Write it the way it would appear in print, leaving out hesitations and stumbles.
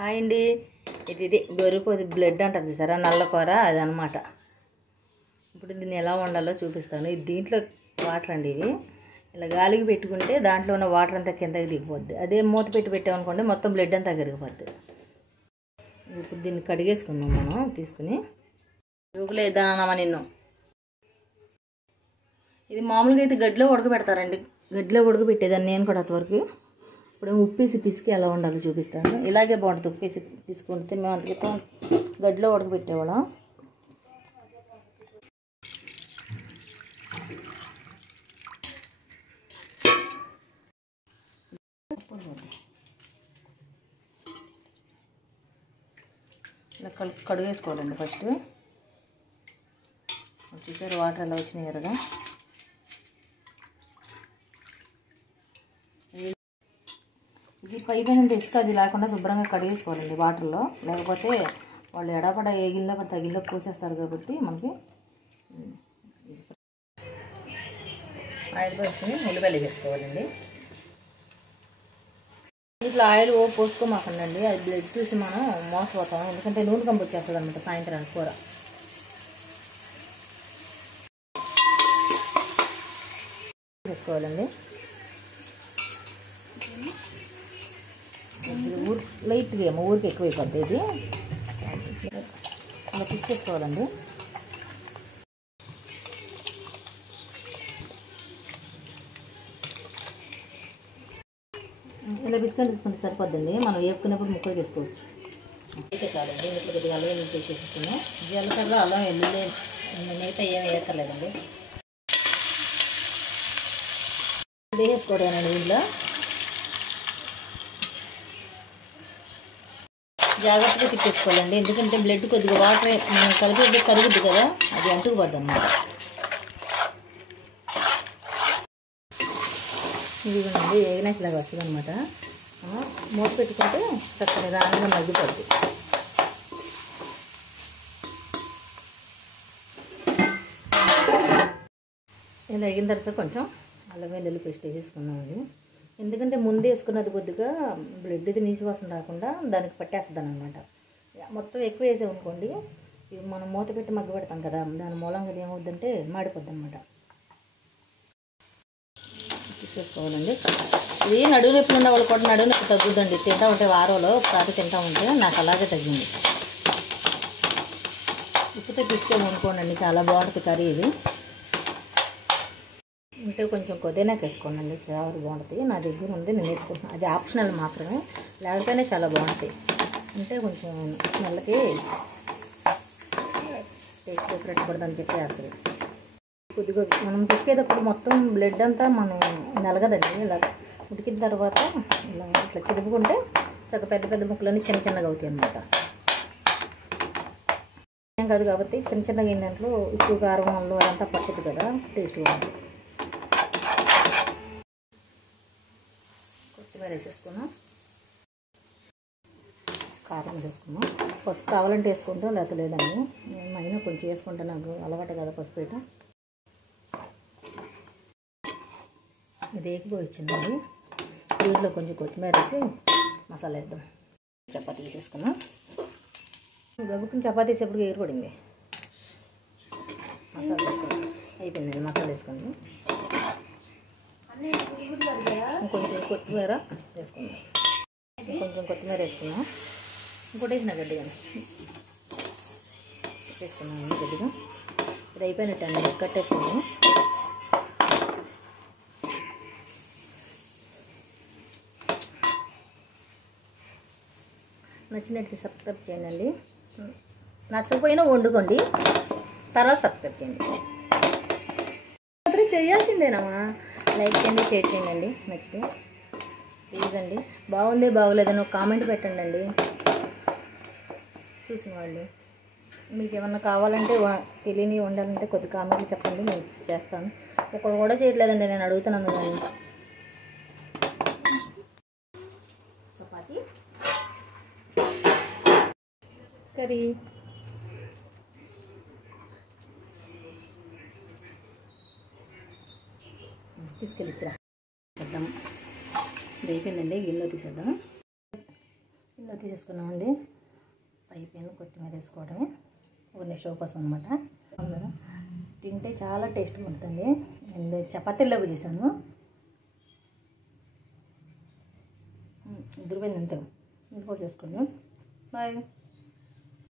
Hi అండి. ఇది గొర్రెపోది blood అంటారు చూసారా, నల్ల కూర అదనమాట. ఇప్పుడు దీన్ని ఎలా వండాలో చూపిస్తాను. ఇది దీంట్లో వాటర్ అండి. ఇది ఇలా గాలికి పెట్టుకుంటే దాంట్లో ఉన్న వాటర్ అంతా కిందకి దిగిపోద్ది. అదే మూత పెట్టామనుకోండి మొత్తం బ్లడ్ అంతా కరిగిపోద్ది. ఇప్పుడు దీన్ని కడిగేసుకుందాం మనం తీసుకుని. జోకులేదానమ్మా నిన్ను. ఇది మామూలుగా అయితే గడ్డిలో ఉడకబెడతారండి. గడ్డిలో ఉడకబెట్టేదాన్ని నేను కూడా అంతవరకు. ఇప్పుడు ఉప్పేసి పిసికి ఎలా ఉండాలో చూపిస్తాను. ఇలాగే బాగుంటుంది. ఉప్పేసి పిసుకుంటే మేము అంతకైతే గడ్డిలో ఉడకబెట్టేవాళ్ళం. ఇలా కడుగేసుకోవాలండి ఫస్ట్. చూసారు వాటర్ ఎలా వచ్చినాయి ఎరగా. ఇది పైన ఇసుక అది లేకుండా శుభ్రంగా కడిగేసుకోవాలండి వాటర్లో. లేకపోతే వాళ్ళు ఎడపడ ఏగిల్లో తగిల్లో పూసేస్తారు కాబట్టి మనకి. ఆయిల్ పోసుకుని ఉల్లిపాయలు వేసుకోవాలండి. ఇట్లా ఆయిల్ పోసుకోమాకండి. అది బ్లడ్ చూసి మనం మోసపోతాం. ఎందుకంటే నూనె కంపు వచ్చేస్తుంది అనమాట సాయంత్రానికి కూర. వేసుకోవాలండి. లైట్గా ఏమో ఊరికి ఎక్కువైపోద్ది. ఇది అలా పిసికేసుకోవాలండి. ఇలా బిస్కెట్ తీసుకుంటే సరిపోద్దండి. మనం వేపుకునేప్పుడు ముక్కలు చేసుకోవచ్చు. అయితే చాలండి. ఇప్పుడు కొద్దిగా అల్లం వెల్లుల్లి పేస్ట్ వేసేసుకున్నాం. జీలకర్ర అల్లం వెల్లుల్లి మిగతా ఏమి వేయక్కర్లేదండి. వేసేసుకోవడానండి. దీంట్లో జాగ్రత్తగా తిప్పేసుకోవాలండి. ఎందుకంటే బ్లడ్ కొద్దిగా వాటర్ మనం కలిపి కరుగుద్ది కదా, అది అంటుకుపోద్ది అన్నమాట. ఇదిగోండి ఏగినాకిలాగా వస్తుంది అనమాట. మూత పెట్టుకుంటే చక్కగా నిదానంగా మగ్గిపోద్ది. ఇలా అయిన తర్వాత కొంచెం అల్లం వెల్లుల్లి పేస్ట్ వేసేసుకున్నామండి. ఎందుకంటే ముందు వేసుకున్నది కొద్దిగా బ్లడ్ ఇది నీసు వాసన రాకుండా దానికి పట్టేస్తుంది అనమాట. మొత్తం ఎక్కువ వేసామనుకోండి, ఇది మనం మూత పెట్టి మగ్గ పెడతాం కదా, దాని మూలంగా అది ఏమవుద్దంటే మాడిపోద్ది అనమాట. తీసుకోవాలండి. ఇది నడువు నొప్పి ఉన్న వాళ్ళు కూడా నడువు నొప్పి తగ్గుద్దండి. తింటా ఉంటే వారంలో ఒకసారి తింటా ఉంటే నాకు అలాగే తగ్గింది. ఉప్పుతో తీసుకోమనుకోండి, చాలా బాగుంటుంది కర్రీ. ఇది అంటే కొంచెం కొద్దిగానే వేసుకోండి, ఫ్లేవర్ బాగుంటుంది. నా దగ్గర ఉంది, నేను వేసుకుంటున్నాను. అది ఆప్షనల్ మాత్రమే, లేకపోతేనే చాలా బాగుంటాయి. అంటే కొంచెం స్మెల్కి టేస్ట్ డిఫరెంట్ పడుతుందని చెప్పి వేస్తుంది. కొద్దిగా మనం పిసికేటప్పుడు మొత్తం బ్లడ్ అంతా మనం నలగదండి. ఇలా ఉడికిన తర్వాత ఇలా ఇట్లా చిదుపుకుంటే చక్క పెద్ద పెద్ద ముక్కలన్నీ చిన్న చిన్నగా అవుతాయి అన్నమాట. ఏం కాదు కాబట్టి చిన్న చిన్నగా అయిన దాంట్లో ఉప్పు కారం అల్లం అదంతా పట్టుతుంది కదా, టేస్ట్గా ఉంటుంది. కొత్తిమీర వేసేసుకున్నాం, కారం వేసుకున్నాం, పసుపు కావాలంటే వేసుకుంటాం, లేకపోతే లేదండి. నేను అయినా కొంచెం వేసుకుంటా, నాకు అలవాటు కదా పసుపు వేయటం. ఇది వేగిపోయిందండి. దీంట్లో కొంచెం కొత్తిమీర వేసి మసాలా వేద్దాం. చపాతీ వేసేసుకున్నాం. గబుక్కుని చపాతీ వేసేప్పుడు ఏర్పడింది. మసాలా వేసుకున్నాం, అయిపోయిందండి. మసాలా వేసుకుందాం. కొంచెం కొత్తిమీర వేసుకుందాం. కొంచెం కొత్తిమీర వేసుకున్నాం. ఇంకోటి వేసిన గడ్డిగా వేసుకున్నాం. గడ్డిగా ఇది అయిపోయినట్టు కట్టేసుకున్నాం. నచ్చినట్టు సబ్స్క్రైబ్ చేయండి. నచ్చకపోయినా వండుకోండి, తర్వాత సబ్స్క్రైబ్ చేయండి. చేయాల్సిందేనమ్మా. లైక్ చేయండి, షేర్ చేయండి. నచ్చితే ప్లీజ్ అండి. బాగుంది బాగోలేదని ఒక కామెంట్ పెట్టండి అండి చూసిన వాళ్ళు. మీకు ఏమన్నా కావాలంటే తెలియని వండాలంటే కొద్ది కామెంట్లు చెప్పండి, నేను చేస్తాను. ఒకరు కూడా చేయట్లేదండి, నేను అడుగుతున్నాను కానీ. చపాతీ కర్రీ తీసుకెళ్ళిచ్చిరా. చేద్దాం. ఇది అయిపోయిందండి, గిన్నెలో తీసేద్దాం. ఇలా తీసేసుకున్నామండి. పైపైన కొత్తిమీర వేసుకోవడమే కొన్ని షో కోసం అనమాట. తింటే చాలా టేస్ట్గా ఉంటుందండి. నేను చపాతీలాగా చేశాను. ఇద్దరు పోయింది అంతే. మీరు కూడా చేసుకోండి. బాయ్.